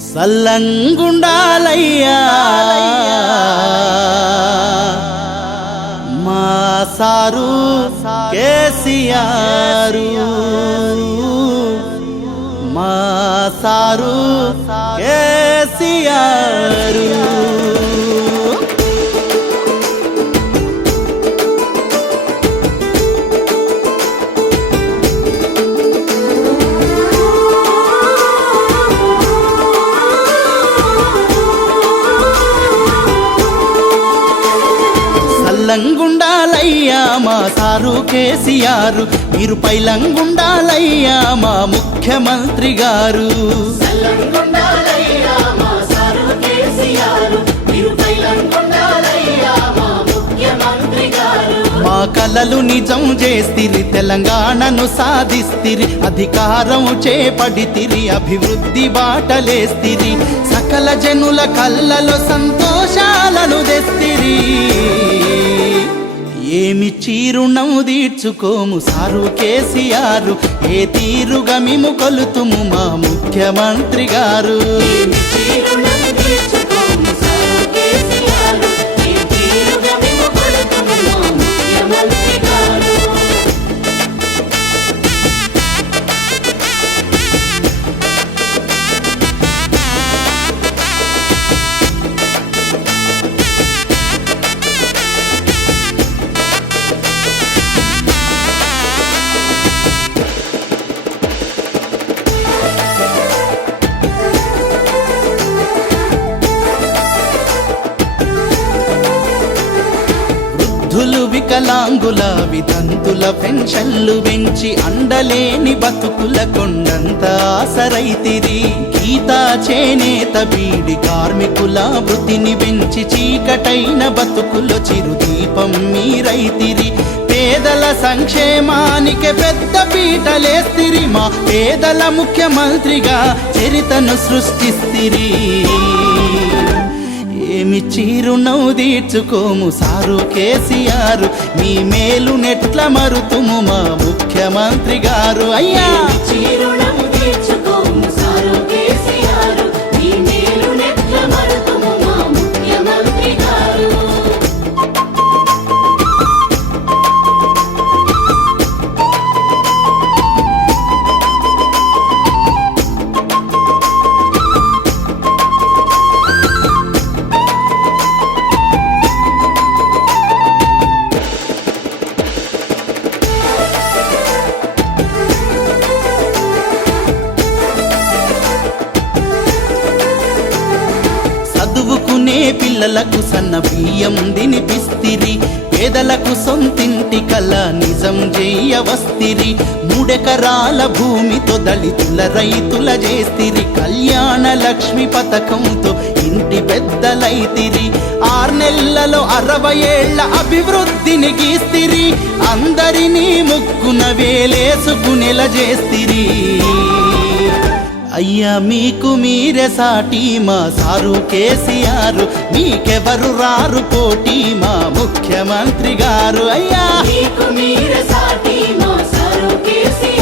సల్లంగుండాలయ్యా మా సారు కేసీఆర్, మా సారు కేసీఆర్. పైలంగుండాలయ్యా మా సారు కేసీఆర్, మీరు పైలంగుండాలయ్యా మా ముఖ్యమంత్రి గారు. మా కలలు నిజం చేస్తిరి, తెలంగాణను సాధిస్తిరి, అధికారం చేపడితిరి, అభివృద్ధి బాటలేస్తిరి, సకల జనుల కళ్ళలో సంతోషాలను తెస్తిరి. ఏమి చీరుణం తీర్చుకోము సారు కేసీఆర్, ఏ తీరుగా మేము కొలుతుము మా ముఖ్యమంత్రి గారు. వికలాంగుల వితంతుల పెన్షన్లు పెంచి అండలేని బతుకుల కొండంత ఆసరైతిరి. గీతా చేనేత బీడి కార్మికుల వృత్తిని పెంచి చీకటైన బతుకులో చిరుదీపం మీరైతిరి. పేదల సంక్షేమానికి పెద్ద పీటలేస్తిరి, మా పేదల ముఖ్యమంత్రిగా చరితను సృష్టిస్తిరి. ఏమి చీరుణం తీర్చుకోము సారు కేసీఆర్, మీ మేలు నెట్ల మరుతుము మా ముఖ్యమంత్రి గారు. అయ్యా చదువుకునే పిల్లలకు సన్న బియ్యం తినిపిస్తిరి, పేదలకు సొంతింటి కల నిజం చేయవస్తిరి. 3 ఎకరాల భూమితో దళితుల రైతుల చేస్తిరి, కళ్యాణ లక్ష్మి పథకంతో ఇంటి పెద్దలైతిరి. 6 నెలలలో 60 ఏళ్ల అభివృద్ధిని గీస్తిరి, అందరినీ ముక్కున వేలేసుకునేలా చేస్తిరి. అయ్యా మీకు మీరే సాటి మా సారు కేసీఆర్, మీకెవరు రారు పోటీ మా ముఖ్యమంత్రి గారు. అయ్యా మీకు మీరే సాటి మా సారు కేసీఆర్.